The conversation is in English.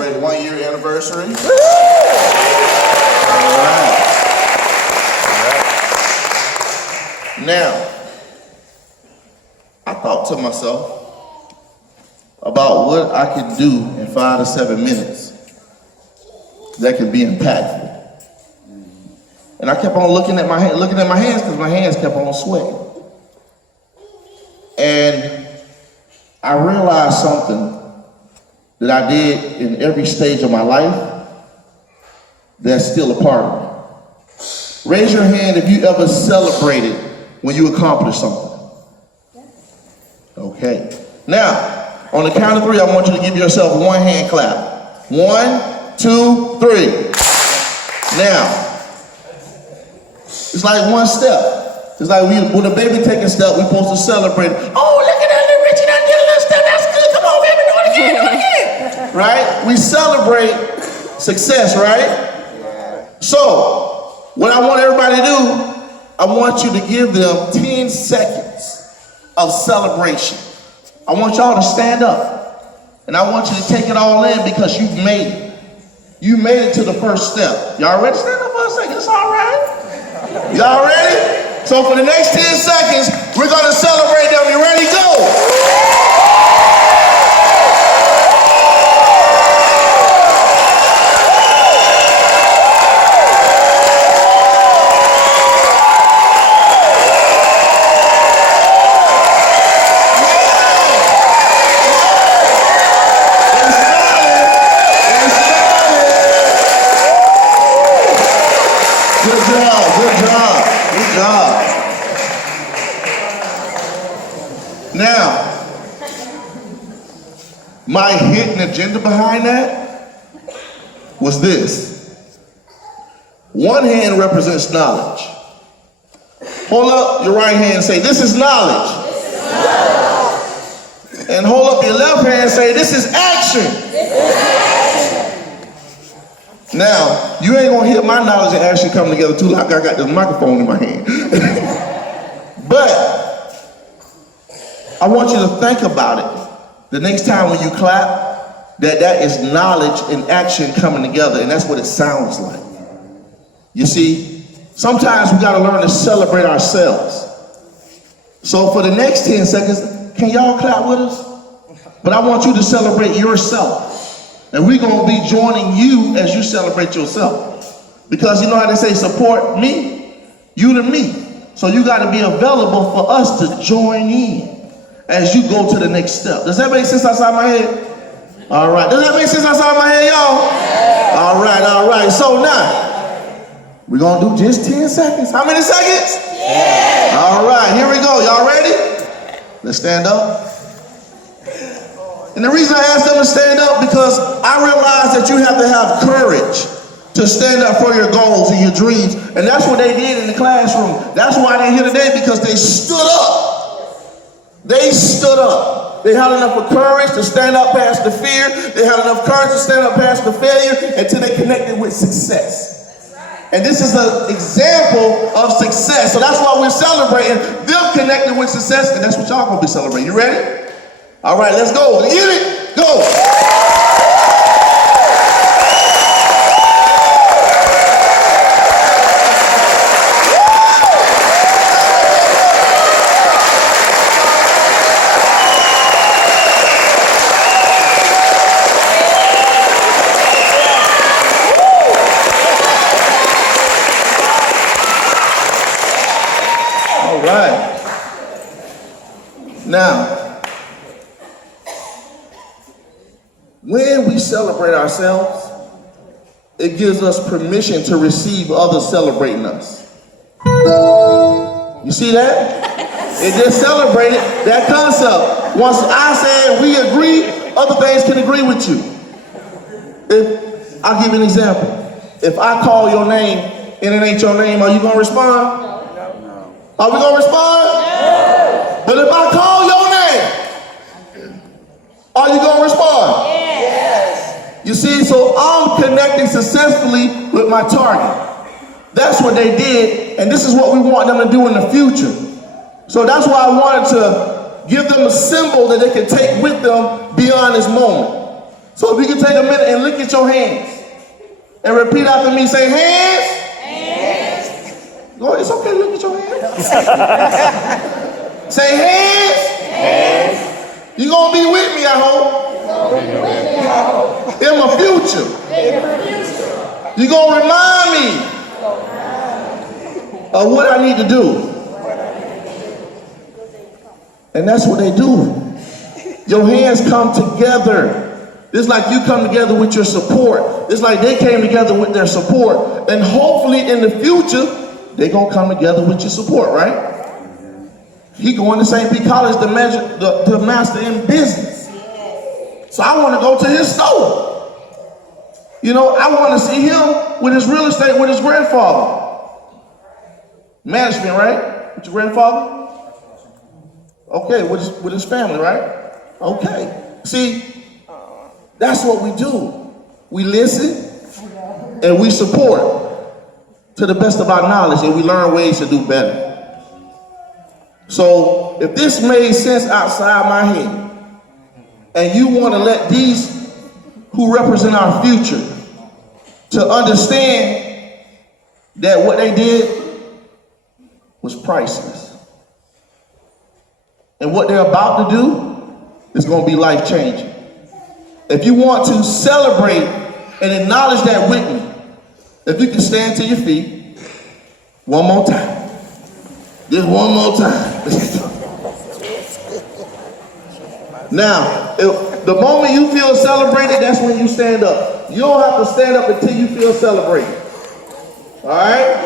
celebrate the 1 year anniversary. All right. Now, I thought to myself about what I could do in 5 to 7 minutes that could be impactful. And I kept on looking at my hands because my hands kept on sweating. And I realized something that I did in every stage of my life that's still a part of me. Raise your hand if you ever celebrated when you accomplished something. Okay. Now, on the count of 3, I want you to give yourself one hand clap. 1, 2, 3. Now, it's like one step. It's like when a baby take a step, we're supposed to celebrate. Oh, look at that little Richie, that did a little step. That's good. Come on, baby, do it again, do it again. Right? We celebrate success, right? So, what I want everybody to do, I want you to give them 10 seconds of celebration. I want y'all to stand up. And I want you to take it all in because you've made it. You made it to the first step. Y'all ready? Stand up for a second. It's all right. Y'all ready? So for the next 10 seconds, we're going to celebrate them. You ready? Go! Now, my hidden agenda behind that was this. One hand represents knowledge. Hold up your right hand and say, this is knowledge. And hold up your left hand and say, this is action. Now, you ain't gonna hear my knowledge and action come together too like I got this microphone in my hand. But I want you to think about it. The next time when you clap, that is knowledge and action coming together, and that's what it sounds like. You see, sometimes we gotta learn to celebrate ourselves. So for the next 10 seconds, can y'all clap with us? But I want you to celebrate yourself. And we're gonna be joining you as you celebrate yourself. Because you know how they say, support me, you to me. So you gotta be available for us to join in as you go to the next step. Does that make sense outside my head? All right. Does that make sense outside my head, y'all? All right, all right. So now, we're going to do just 10 seconds. How many seconds? Yeah. All right, here we go. Y'all ready? Let's stand up. And the reason I asked them to stand up because I realized that you have to have courage to stand up for your goals and your dreams. And that's what they did in the classroom. That's why they're here today, because they stood up. They stood up. They had enough of courage to stand up past the fear. They had enough courage to stand up past the failure until they connected with success. That's right. And this is an example of success. So that's why we're celebrating them connecting with success, and that's what y'all gonna be celebrating. You ready? All right, let's go. Get it. Go. Now, when we celebrate ourselves, it gives us permission to receive others celebrating us. You see that? It just celebrated that concept. Once I said we agree, other things can agree with you. I'll give you an example. If I call your name and it ain't your name, are you gonna respond? No. Are we gonna respond? No. But if I call your name, are you gonna respond? Yes. You see, so I'm connecting successfully with my target. That's what they did, and this is what we want them to do in the future. So that's why I wanted to give them a symbol that they can take with them beyond this moment. So if you can take a minute and look at your hands and repeat after me, say hands. Hands. Lord, it's okay to look at your hands. Say hands. Hands. You're going to be with me, I hope. In my future. You're going to remind me of what I need to do. And that's what they do. Your hands come together. It's like you come together with your support. It's like they came together with their support. And hopefully in the future, they're going to come together with your support, right? He going to St. Pete College to master in business. So I want to go to his store. You know, I want to see him with his real estate with his grandfather. Management, right? With your grandfather? Okay, with his family, right? Okay. See, that's what we do. We listen and we support to the best of our knowledge, and we learn ways to do better. So if this made sense outside my head, and you want to let these who represent our future to understand that what they did was priceless. And what they're about to do is going to be life-changing. If you want to celebrate and acknowledge that with me, if you can stand to your feet, one more time. Just one more time. Now, if the moment you feel celebrated, that's when you stand up. You don't have to stand up until you feel celebrated. All right?